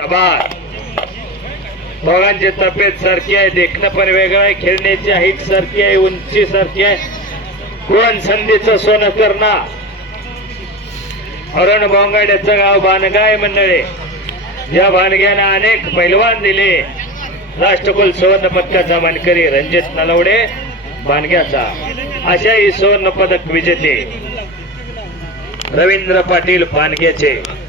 शाबास. दोघांची तब्येत सारखी आहे देखणं पण वेगळं आहे खेळण्याची हाईट सारखी आहे उंची सारखी आहे. कोण संधीचं सोनं करणार? अरुण भोंगाड्याचं गाव भानगाय मंडळे. या भानग्यानं अनेक पैलवान दिले. राष्ट्रकुल सुवर्ण पदकाचा मानकरी रणजित नलवडे भानग्याचा. अशाही सुवर्ण पदक विजेते रवींद्र पाटील भानग्याचे.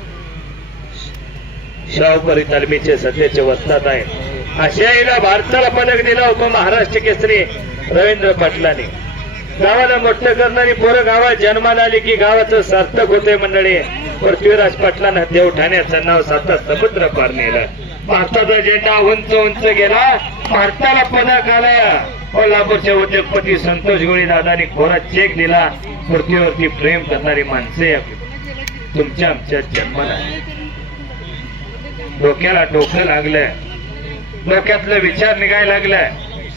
शाहूपरी तालमीचे सध्याचे वस्तात आहेत. आशियाईला भारताला पदक दिलं उपमहाराष्ट्र केसरी रवींद्र पाटलांनी. गावाला मोठं करणारी पोरं गावात जन्माला आली की गावाचं सार्थक होते मंडळी. पृथ्वीराज पाटलांना देव ठाण्याचं नाव साता समुद्र पार नेलं. भारताचा झेंडा उंच उंच गेला. भारताला पदक आलं. कोल्हापूरचे उद्योगपती संतोष गोळी दादानी खोरा चेक दिला. पृथ्वीवरती प्रेम करणारी माणसे तुमच्या आमच्या जन्माला. डोक्याला डोकं लागलं डोक्यातलं विचार निघायला लागलं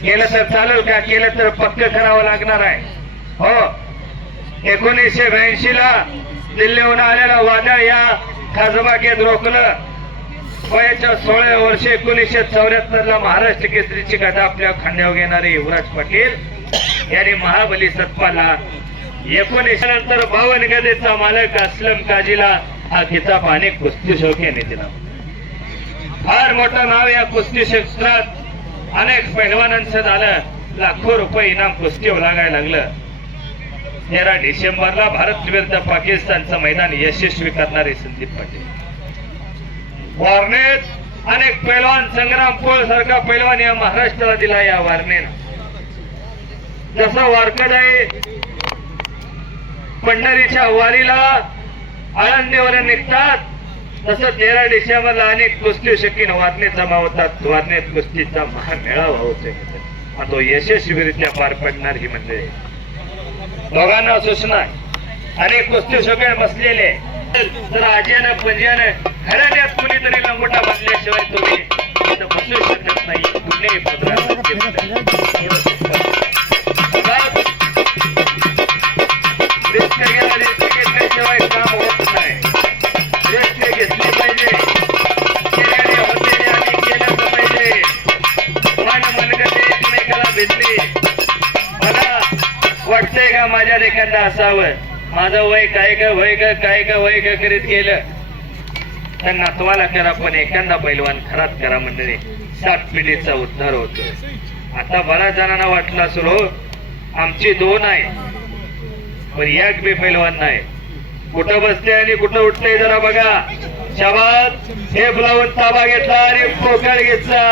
केलं तर चालेल का? केलं तर पक्क करावं लागणार आहे. हो. एकोणीसशे ब्याऐंशी ला दिल्लीहून आलेला वादळ या खासबागेत रोखलं. वयाच्या सोळा वर्षी एकोणीसशे चौऱ्याहत्तर ला महाराष्ट्र केसरीची कथा आपल्या खांद्यावर घेणारे युवराज पाटील यांनी महाबली सत्पाला. एकोणीसशे नंतर भवन गदेचा मालक असलम काजीला हा किताब अनेक कुस्ती शौकीने दिला. फार मोठं नाव या कुस्ती क्षेत्रात अनेक पैलवानांचं झालं. लाखो रुपये इनाम कुस्ती लागायला लागलं. तेरा डिसेंबरला भारत विरुद्ध पाकिस्तानचं मैदान यशस्वी करणारे संदीप पाटील. वारणेत अनेक पैलवान संग्राम पोळ सारखा पैलवान या महाराष्ट्राला दिला या वारणेनं जसं आहे पंढरीच्या वारीला आळंदीवर निघतात. तसं तेरा डिसेंबरला अनेक कुस्ती शकीन वारणे जमा होतात. वारणेत कुस्तीचा महामेळावा होतोय. तो यशस्वीरित्या पार पडणार ही म्हणजे दोघांना सूचना अनेक कुस्ती शकीन बसलेले तर आज्यानं पंजानं घराण्यात कुणीतरी लंगोटा बांधल्याशिवाय तुम्ही इथं बसू शकत नाही. कुठल्याही पत्रात का माझ्या एखादा असावं. माझं वय काय का वय का काय का वय का करीत गेलं. तर नातवाला करा पण एखादा पैलवान खरात करा मंडळी. सात पिढीचा उद्धार होतो आता बऱ्याच जणांना वाटलं असेल हो आमची दोन आहे. पण एक बी पैलवान नाही. कुठं बसते आणि कुठं उठते जरा बघा. शाबात हे बुलावून ताबा घेतला आणि पोकळ घेतला.